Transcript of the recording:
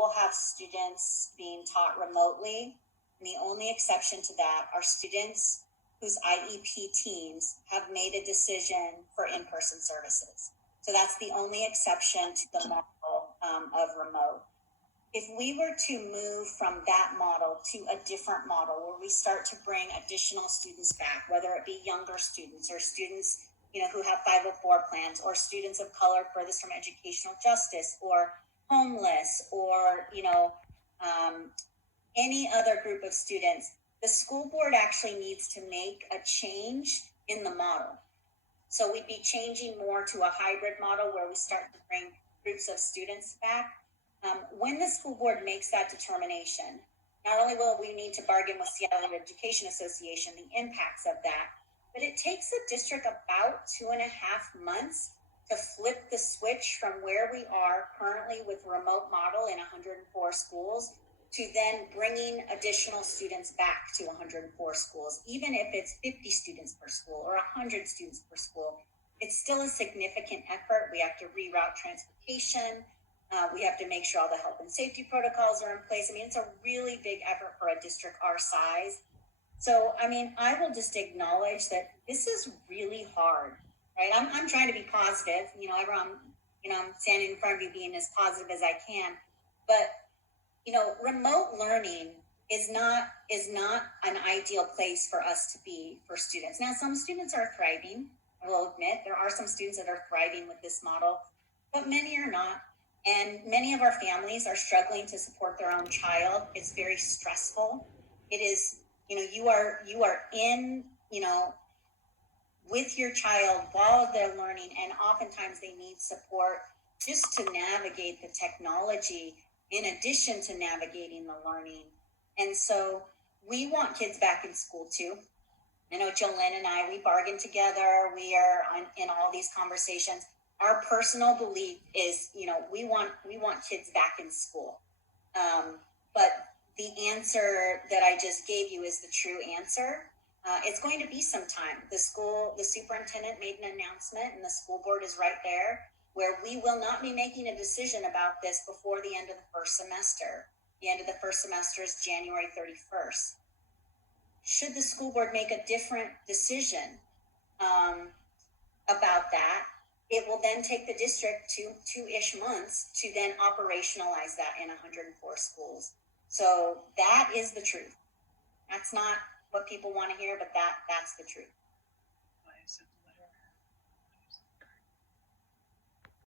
will have students being taught remotely. And the only exception to that are students whose IEP teams have made a decision for in-person services. So that's the only exception to the model of remote. If we were to move from that model to a different model where we start to bring additional students back, whether it be younger students or students, who have 504 plans, or students of color furthest from educational justice, or homeless, or any other group of students, the school board actually needs to make a change in the model. So we'd be changing more to a hybrid model where we start to bring groups of students back. When the school board makes that determination, not only will we need to bargain with Seattle Education Association the impacts of that, but it takes the district about 2.5 months to flip the switch from where we are currently with remote model in 104 schools to then bringing additional students back to 104 schools. Even if it's 50 students per school or 100 students per school, it's still a significant effort. We have to reroute transportation. We have to make sure all the health and safety protocols are in place. It's a really big effort for a district our size. So, I will just acknowledge that this is really hard, right? I'm trying to be positive, everyone, I'm standing in front of you being as positive as I can, but remote learning is not an ideal place for us to be for students. Now, some students are thriving. I will admit there are some students that are thriving with this model, but many are not. And many of our families are struggling to support their own child. It's very stressful. It is, you are in, with your child while they're learning, and oftentimes they need support just to navigate the technology in addition to navigating the learning. And so we want kids back in school too. I know Jolene and I, we bargain together. We are in all these conversations. Our personal belief is, we want kids back in school. But the answer that I just gave you is the true answer. It's going to be some time. The superintendent made an announcement, and the school board is right there, where we will not be making a decision about this before the end of the first semester. The end of the first semester is January 31st. Should the school board make a different decision about that, it will then take the district two-ish months to then operationalize that in 104 schools. So that is the truth. That's not what people want to hear, but that's the truth.